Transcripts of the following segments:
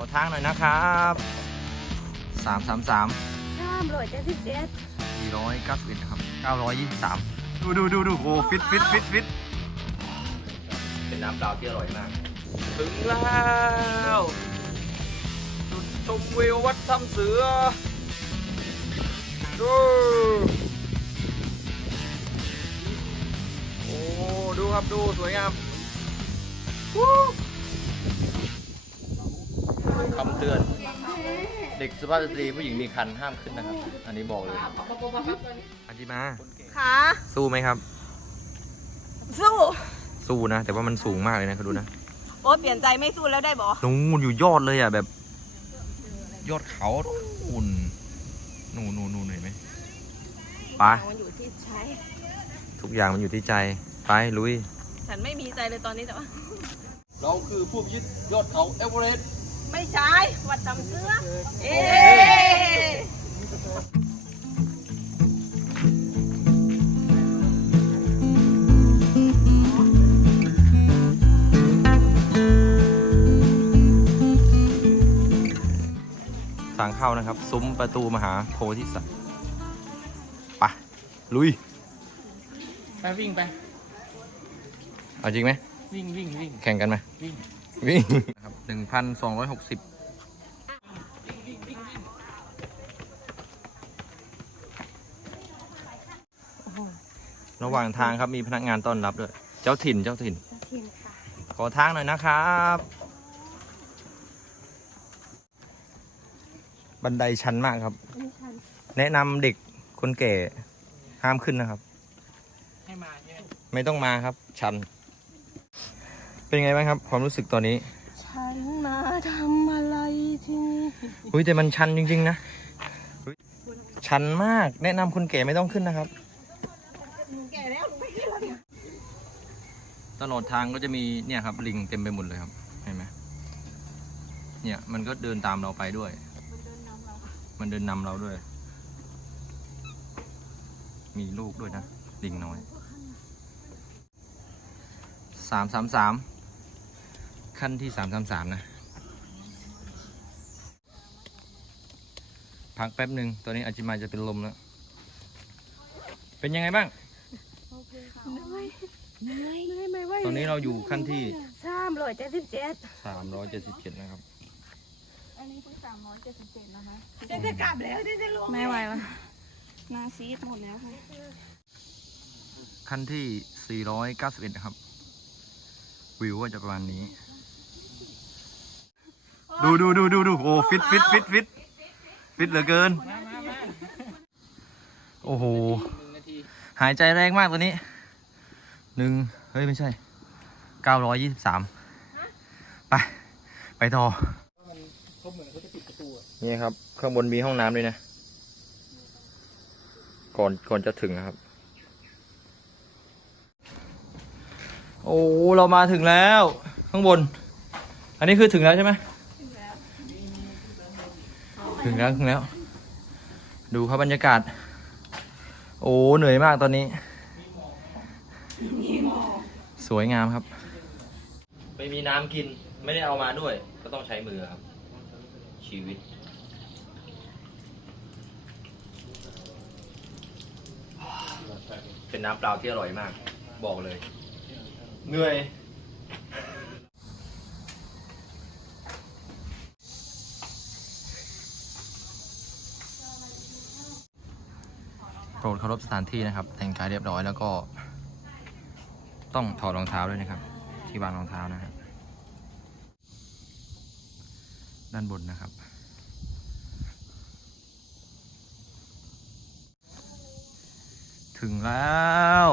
อทางหน่อยนะครับสามสามสามห้ามร้อยเจ็ดสิบเจ็ดสี่ร้อยเก้าสิบเอ็ดครับเก้าร้อยยี่สิบสามดูดูดูดูโอ้ฟิตฟิตฟิตฟิตเป็นน้ำเปล่าที่อร่อยมาก ถึงแล้วจุดชมวิววัดถ้ำเสือดูโอ้ดูครับดูสวยงามวู้ คำเตือน เด็กสุภาพสตรีผู้หญิงมีคันห้ามขึ้นนะครับ อันนี้บอกเลยอาจิมาขาสู้ไหมครับ สู้ สู้นะ แต่ว่ามันสูงมากเลยนะคุณดูนะ โอ้เปลี่ยนใจไม่สู้แล้วได้บอนู่นอยู่ยอดเลยอะแบบ ยอดเขานู่นนู่นนู่นนู่นเห็นไหมไปมันอยู่ที่ใช้ทุกอย่างมันอยู่ที่ใจ ไปลุย ฉันไม่มีใจเลยตอนนี้แต่ว่า เราคือผู้ยึดยอดเขาเอเวอเรสต์ ไม่ใช่วัดตำเสื้อเอ๊ทางเข้านะครับ ซุ้มประตูมหาโพธิสัตว์ไปลุย ไปวิ่งไป เอาจริงไหม วิ่งวิ่งวิ่ง แข่งกันไหมวิ่ง วิ่งนะครับ หนึ่งพันสองร้อยหกสิบระหว่างทางครับมีพนักงานต้อนรับด้วย เจ้าถิ่นเจ้าถิ่น ทีมค่ะขอทางหน่อยนะครับ บันไดชันมากครับไม่ชันแนะนำเด็กคนแก่ห้ามขึ้นนะครับ ให้มาใช่ไหมไม่ต้องมาครับ ชัน เป็นไงบ้างครับ ความรู้สึกตอนนี้ ฉันมาทำอะไรที่นี่อุ้ยแต่มันชันจริง ๆ นะอุ๊ยชันมากแนะนำคนแก่ไม่ต้องขึ้นนะครับ แก่แล้วไม่ขึ้นแล้วเนี่ยตลอดทางก็จะมีเนี่ยครับ ลิงเต็มไปหมดเลยครับเห็นไหมเนี่ยมันก็เดินตามเราไปด้วย มันเดินนำเราด้วย มีลูกด้วยนะ ลิงน้อยสามสามสาม ขั้นที่สามสามสามนะ พักแป๊บหนึ่งตอนนี้อาจิมาจะเป็นลมแล้ว เป็นยังไงบ้าง เหนื่อยเหนื่อยเหนื่อยไม่ไหวตอนนี้เราอยู่ขั้นที่สามร้อยเจ็ดสิบเจ็ดสามร้อยเจ็ดสิบเจ็ดนะครับ อันนี้เพิ่งสามร้อยเจ็ดสิบเจ็ดแล้วนะจะจะกลับแล้วจะจะลงไม่ไหววะหน้าซีดหมดแล้วค่ะขั้นที่ 491 นะครับ วิวก็จะประมาณนี้ ดูดูดูดูดูโอ้ฟิตฟิตฟิตฟิตฟิตเหลือเกิน โอ้โห หายใจแรงมากตัวนี้หนึ่งเฮ้ย ไม่ใช่923ไป ไปต่อมันเขามือนเขาจะปิดประตูอนี่ครับ ข้างบนมีห้องน้ำด้วยนะ ก่อนก่อนจะถึงนะครับ โอ้ เรามาถึงแล้ว ข้างบน อันนี้คือถึงแล้วใช่ไหม ถึงแล้วถึงแล้ว ดูครับบรรยากาศ โอ้เหนื่อยมากตอนนี้ สวยงามครับ ไม่มีน้ำกินไม่ได้เอามาด้วย ก็ต้องใช้มือครับ ชีวิต เป็นน้ำเปล่าที่อร่อยมาก บอกเลย เหนื่อย โปรดเคารพสถานที่นะครับ แต่งกายเรียบร้อยแล้วก็ ต้องถอดรองเท้าด้วยนะครับ ที่วางรองเท้านะครับ ด้านบนนะครับ ถึงแล้ว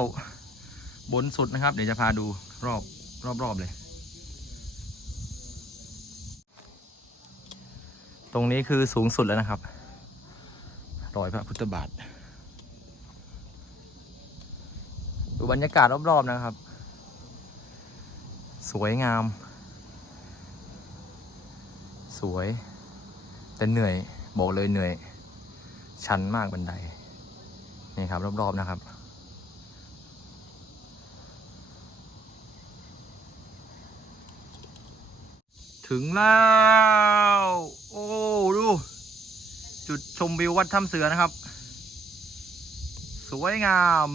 บนสุดนะครับ เดี๋ยวจะพาดูรอบรอบรอบเลย ตรงนี้คือสูงสุดแล้วนะครับ รอยพระพุทธบาท ดู บรรยากาศรอบๆนะครับ สวยงาม สวย แต่เหนื่อย บอกเลยเหนื่อย ชันมากบันได นี่ครับ รอบๆนะครับถึงแล้ว โอ้ดู จุดชมวิววัดถ้ำเสือนะครับ สวยงาม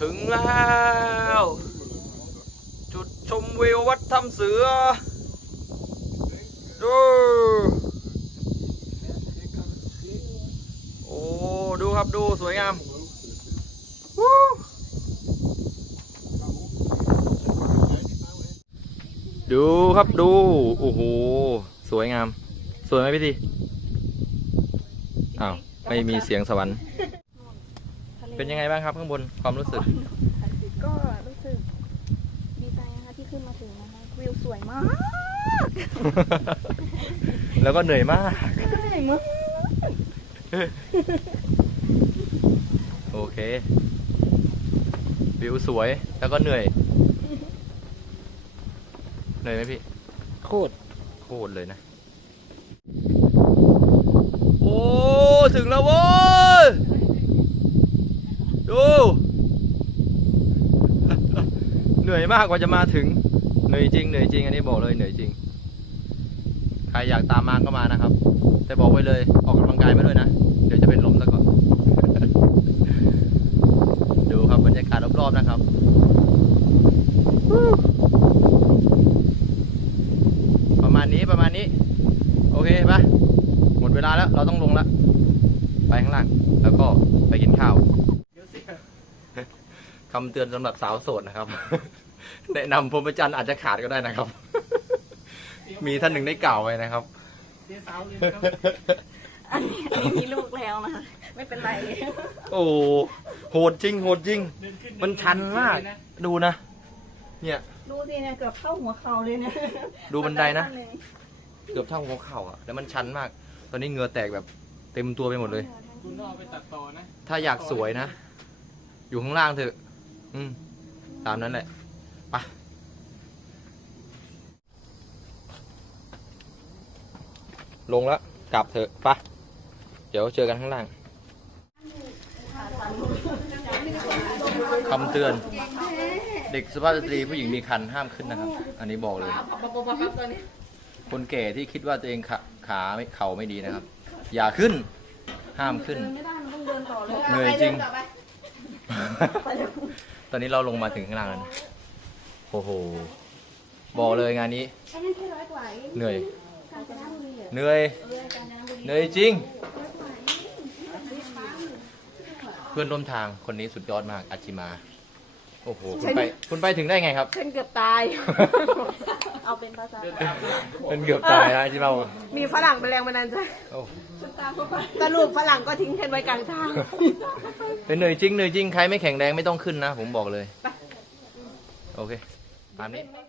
ถึงแล้ว จุดชมวิววัดถ้ำเสือ ดู โอ้ ดูครับดูสวยงามวู้ดูครับดู โอ้โห สวยงาม สวยไหมพี่ทีอ้าว ไม่มีเสียงสวรรค์ เลเป็นยังไงบ้างครับข้างบนความรู้สึก ก็รู้สึกดีใจนะคะที่ขึ้นมาถึงนะคะวิวสวยมากแล้วก็เหนื่อยมาก เหนื่อยมากโอเค วิวสวยแล้วก็เหนื่อย เหนื่อยไหมพี่ โคตร โคตรเลยนะ โอ้ ถึงแล้วโว้ย ดู เหนื่อยมากกว่าจะมาถึง เหนื่อยจริง เหนื่อยจริง อันนี้บอกเลยเหนื่อยจริง ใครอยากตามมาก็มานะครับ แต่บอกไว้เลยออกกำลังกายไม่ด้วยนะ เดี๋ยวจะเป็นลมซะก่อน ดูครับบรรยากาศรอบๆนะครับประมาณนี้ประมาณนี้ โอเคปะหมดเวลาแล้วเราต้องลงแล้ว ไปข้างล่าง แล้วก็ไปกินข้าว คำเตือนสำหรับสาวโสดนะครับ แนะนำพรหมจรรย์อาจจะขาดก็ได้นะครับ มีท่านหนึ่งได้กล่าวไว้นะครับ เสียสาวเลยนะครับอันนี้อันนี้มีลูกแล้วนะคะไม่เป็นไร โอ้โหดจริง โหดจริง เดินขึ้นมันชันมากเดินขึ้นดูนะ เนี่ย ดูสิเนี่ยเกือบเข้าหัวเข่าเลยเนี่ยดูบันไดนะ เกือบเท่าหัวเข่าอะ แล้วมันชันมาก ตอนนี้เหงื่อแตกแบบเต็มตัวไปหมดเลย คุณต้องเอาไปตัดต่อนะ ถ้าอยากสวยนะ อยู่ข้างล่างเถอะ อืมตามนั้นแหละไปะลงแล้วกลับเถอะไปะเดี๋ยวเจอกันข้างล่างคำเตือน เด็กสุภาพสตรีผู้หญิงมีคันห้ามขึ้นนะครับ อันนี้บอกเลย คนแก่ที่คิดว่าตัวเองขาขาไม่เข่าไม่ดีนะครับ อย่าขึ้นห้ามขึ้นไม่ได้มันต้องเดินต่อเลยเหนื่อยจริง ตอนนี้เราลงมาถึงข้างล่างแล้วนะโอ้โห บอกเลยงานนี้ไอ้นั่นแค่ร้อยกว่าเองเหนื่อย กาญจนบุรีเหรอเหนื่อยเออกาญจนบุรีเหนื่อยจริงร้อยกว่าเองเพื่อนร่วมทางคนนี้สุดยอดมากอาชิมา โอ้โห คุณไป คุณไปถึงได้ไงครับ ฉันเกือบตาย เอาเป็นภาษาเป็นเกือบตายนะอาชิมาบอกมีฝรั่งเป็นแรงบันดาลใจโอ้สรุปฝรั่งก็ทิ้งเทนไว้กลางทาง เป็นเหนื่อยจริงเหนื่อยจริงใครไม่แข็งแรงไม่ต้องขึ้นนะ ผมบอกเลย โอเคตามนี้ไม่